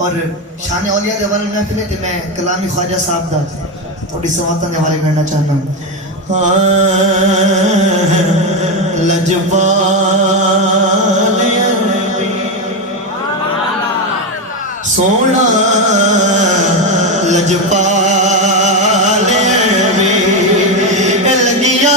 और शान औलिया दे वाले महफिल ते मैं कलामी ख्वाजा साहब दा थोड़ी समातन दे हवाले करना चाहना लजपाल सोना लजपाल लगिया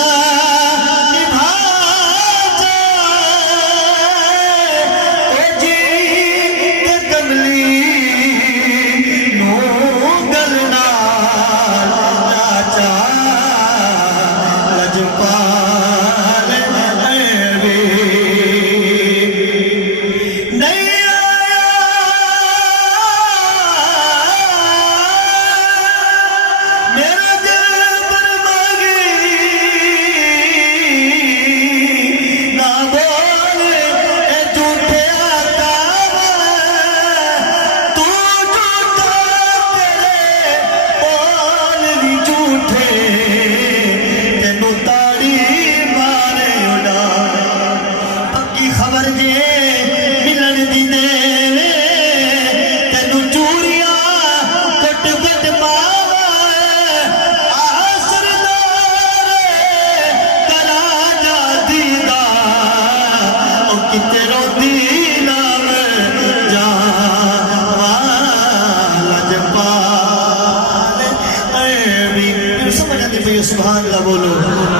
सुभान अल्लाह बोलो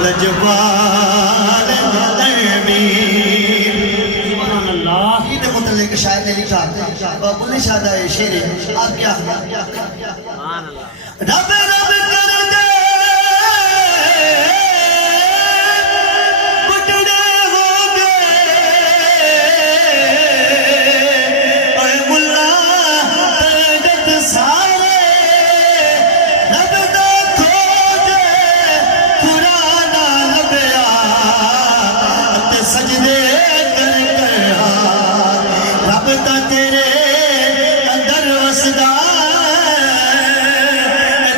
लजपाल सुभान अल्लाह। इधर मुतल्लिक शायर ने लिखा बुले शादा है शेर आप क्या सुभान अल्लाह। रब रब कर दे बुटड़े हो गए ओए मुल्ला तगत सारे रब सजदे कर रब दा तेरे अंदर वसदा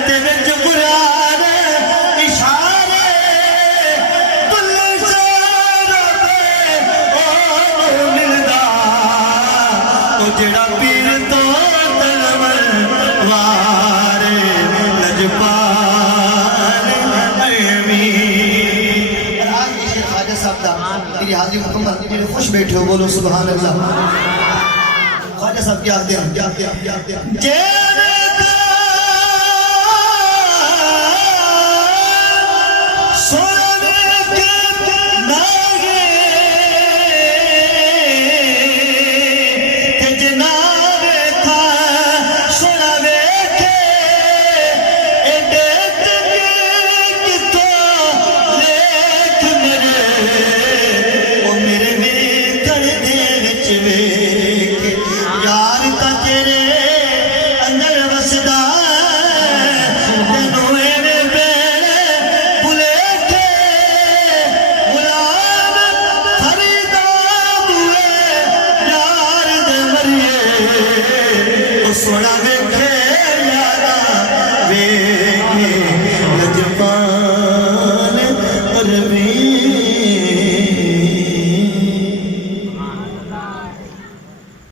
तेरे च कुरान इशारे बुल्ले सारे ओ मिलदा ओ जेड़ा पीर तो तलवर वारे लजपाल मेरी हाजिर मुकम्मल मेरे खुश बैठे हो बोलो सुभान अल्लाह। ख्वाजा साहब क्या आते हैं